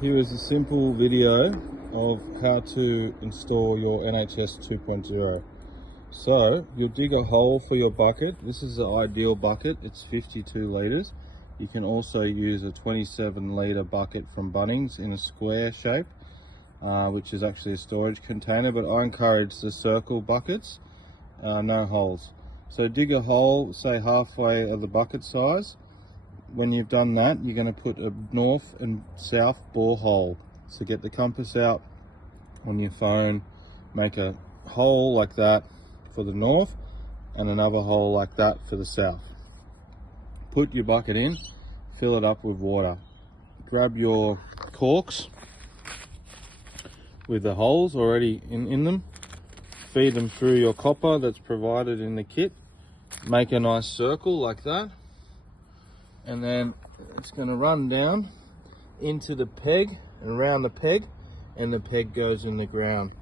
Here is a simple video of how to install your NHS 2.0. So you'll dig a hole for your bucket. This is the ideal bucket. It's 52 litres. You can also use a 27 litre bucket from Bunnings in a square shape, which is actually a storage container, but I encourage the circle buckets, no holes. So dig a hole, say halfway of the bucket size. When you've done that, you're going to put a north and south borehole. So get the compass out on your phone, make a hole like that for the north and another hole like that for the south. Put your bucket in, fill it up with water. Grab your corks with the holes already in them, feed them through your copper that's provided in the kit. Make a nice circle like that, and then it's going to run down into the peg and around the peg, and the peg goes in the ground.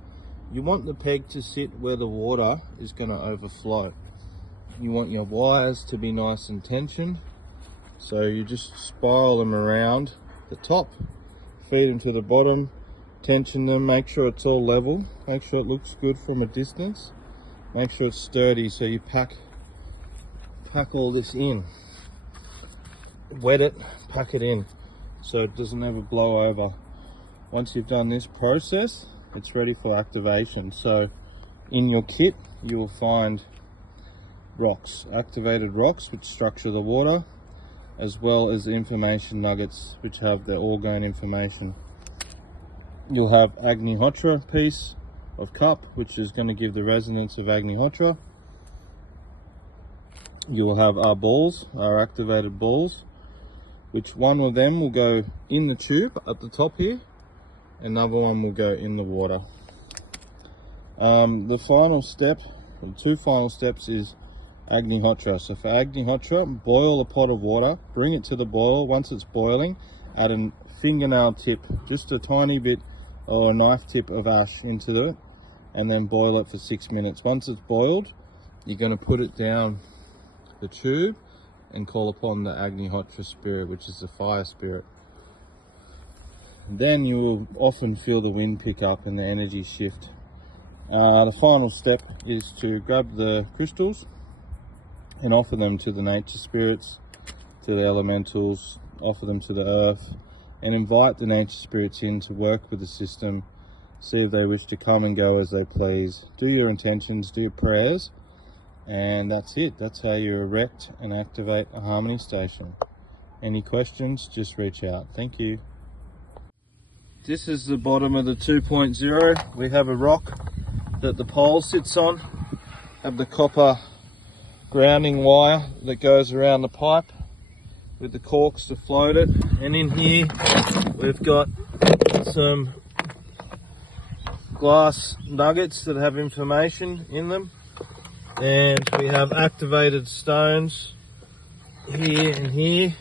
You want the peg to sit where the water is going to overflow. You want your wires to be nice and tensioned, so you just spiral them around the top, feed them to the bottom, tension them, make sure it's all level, make sure it looks good from a distance, make sure it's sturdy, so you pack all this in. Wet it, pack it in so it doesn't ever blow over. Once you've done this process, it's ready for activation. So in your kit you will find rocks, activated rocks, which structure the water, as well as information nuggets which have their orgone information. You'll have Agnihotra piece of cup, which is going to give the resonance of Agnihotra. You will have our balls, our activated balls, which one of them will go in the tube at the top here, another one will go in the water. The final step, the two final steps, is Agnihotra. So for Agnihotra, boil a pot of water, bring it to the boil. Once it's boiling, add a fingernail tip, just a tiny bit, or a knife tip of ash into it, and then boil it for 6 minutes. Once it's boiled, you're going to put it down the tube and call upon the Agnihotra spirit, which is the fire spirit. Then you will often feel the wind pick up and the energy shift. The final step is to grab the crystals and offer them to the nature spirits, to the elementals, offer them to the earth, and invite the nature spirits in to work with the system, see if they wish to come and go as they please. Do your intentions, do your prayers, and that's it. That's how you erect and activate a harmony station. Any questions, just reach out. Thank you. This is the bottom of the 2.0. We have a rock that the pole sits on, have the copper grounding wire that goes around the pipe with the corks to float it, and in here we've got some glass nuggets that have information in them, and we have activated stones here and here,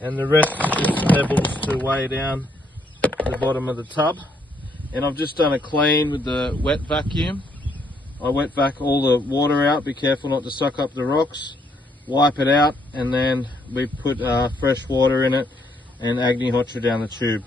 and the rest is just pebbles to weigh down the bottom of the tub. And I've just done a clean with the wet vacuum. I wet vac all the water out, be careful not to suck up the rocks, wipe it out, and then we put fresh water in it and Agnihotra down the tube.